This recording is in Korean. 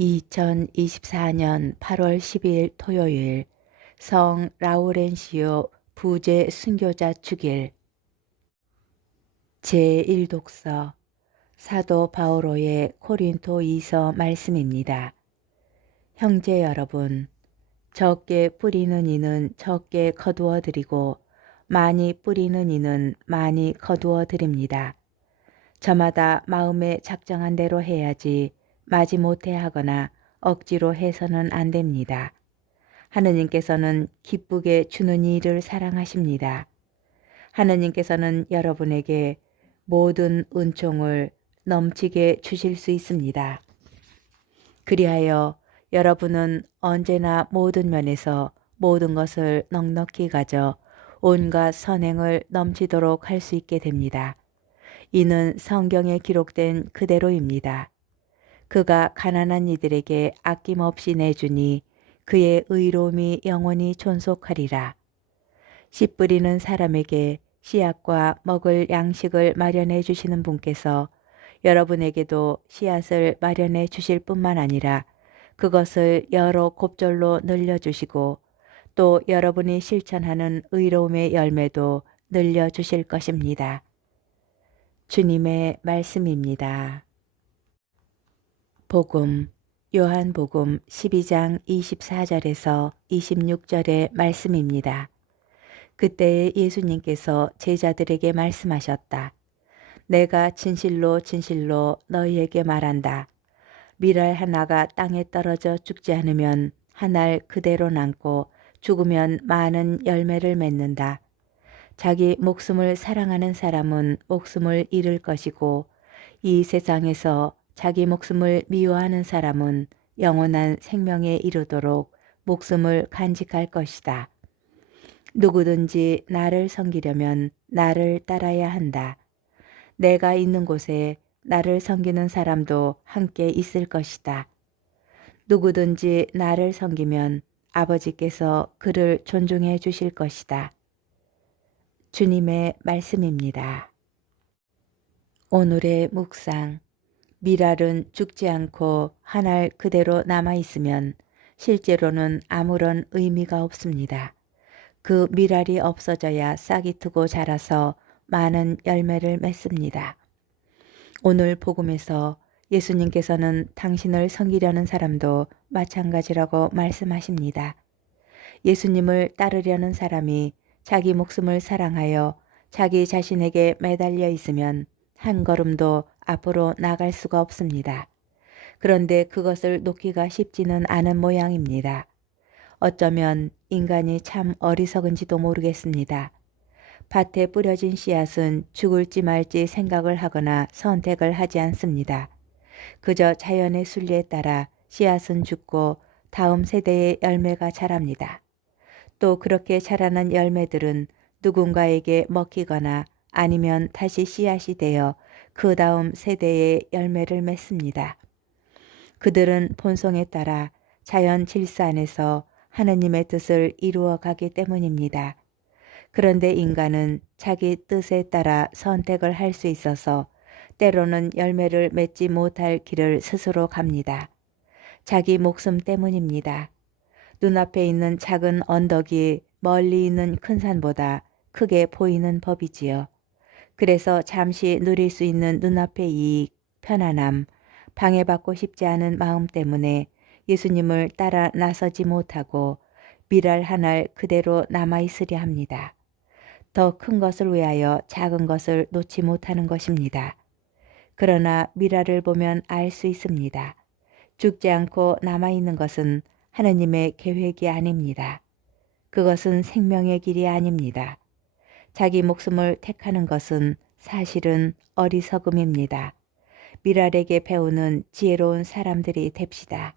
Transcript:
2024년 8월 12일 토요일 성 라우렌시오 부제 순교자 축일 제1독서 사도 바오로의 코린토 2서 말씀입니다. 형제 여러분, 적게 뿌리는 이는 적게 거두어 드리고 많이 뿌리는 이는 많이 거두어 드립니다. 저마다 마음에 작정한 대로 해야지 마지못해 하거나 억지로 해서는 안 됩니다. 하느님께서는 기쁘게 주는 일을 사랑하십니다. 하느님께서는 여러분에게 모든 은총을 넘치게 주실 수 있습니다. 그리하여 여러분은 언제나 모든 면에서 모든 것을 넉넉히 가져 온갖 선행을 넘치도록 할 수 있게 됩니다. 이는 성경에 기록된 그대로입니다. 그가 가난한 이들에게 아낌없이 내주니 그의 의로움이 영원히 존속하리라. 씨 뿌리는 사람에게 씨앗과 먹을 양식을 마련해 주시는 분께서 여러분에게도 씨앗을 마련해 주실 뿐만 아니라 그것을 여러 곱절로 늘려주시고 또 여러분이 실천하는 의로움의 열매도 늘려주실 것입니다. 주님의 말씀입니다. 복음 요한복음 12장 24절에서 26절의 말씀입니다. 그때에 예수님께서 제자들에게 말씀하셨다. 내가 진실로 진실로 너희에게 말한다. 밀알 하나가 땅에 떨어져 죽지 않으면 한 알 그대로 남고 죽으면 많은 열매를 맺는다. 자기 목숨을 사랑하는 사람은 목숨을 잃을 것이고 이 세상에서 자기 목숨을 미워하는 사람은 영원한 생명에 이르도록 목숨을 간직할 것이다. 누구든지 나를 섬기려면 나를 따라야 한다. 내가 있는 곳에 나를 섬기는 사람도 함께 있을 것이다. 누구든지 나를 섬기면 아버지께서 그를 존중해 주실 것이다. 주님의 말씀입니다. 오늘의 묵상. 밀알은 죽지 않고 한 알 그대로 남아있으면 실제로는 아무런 의미가 없습니다. 그 밀알이 없어져야 싹이 트고 자라서 많은 열매를 맺습니다. 오늘 복음에서 예수님께서는 당신을 섬기려는 사람도 마찬가지라고 말씀하십니다. 예수님을 따르려는 사람이 자기 목숨을 사랑하여 자기 자신에게 매달려 있으면 한 걸음도 앞으로 나갈 수가 없습니다. 그런데 그것을 놓기가 쉽지는 않은 모양입니다. 어쩌면 인간이 참 어리석은지도 모르겠습니다. 밭에 뿌려진 씨앗은 죽을지 말지 생각을 하거나 선택을 하지 않습니다. 그저 자연의 순리에 따라 씨앗은 죽고 다음 세대의 열매가 자랍니다. 또 그렇게 자라난 열매들은 누군가에게 먹히거나 아니면 다시 씨앗이 되어 그 다음 세대의 열매를 맺습니다. 그들은 본성에 따라 자연 질서 안에서 하느님의 뜻을 이루어 가기 때문입니다. 그런데 인간은 자기 뜻에 따라 선택을 할 수 있어서 때로는 열매를 맺지 못할 길을 스스로 갑니다. 자기 목숨 때문입니다. 눈앞에 있는 작은 언덕이 멀리 있는 큰 산보다 크게 보이는 법이지요. 그래서 잠시 누릴 수 있는 눈앞의 이익, 편안함, 방해받고 싶지 않은 마음 때문에 예수님을 따라 나서지 못하고 밀알 한 알 그대로 남아있으려 합니다. 더 큰 것을 위하여 작은 것을 놓지 못하는 것입니다. 그러나 밀알을 보면 알 수 있습니다. 죽지 않고 남아있는 것은 하느님의 계획이 아닙니다. 그것은 생명의 길이 아닙니다. 자기 목숨을 택하는 것은 사실은 어리석음입니다. 밀알에게 배우는 지혜로운 사람들이 됩시다.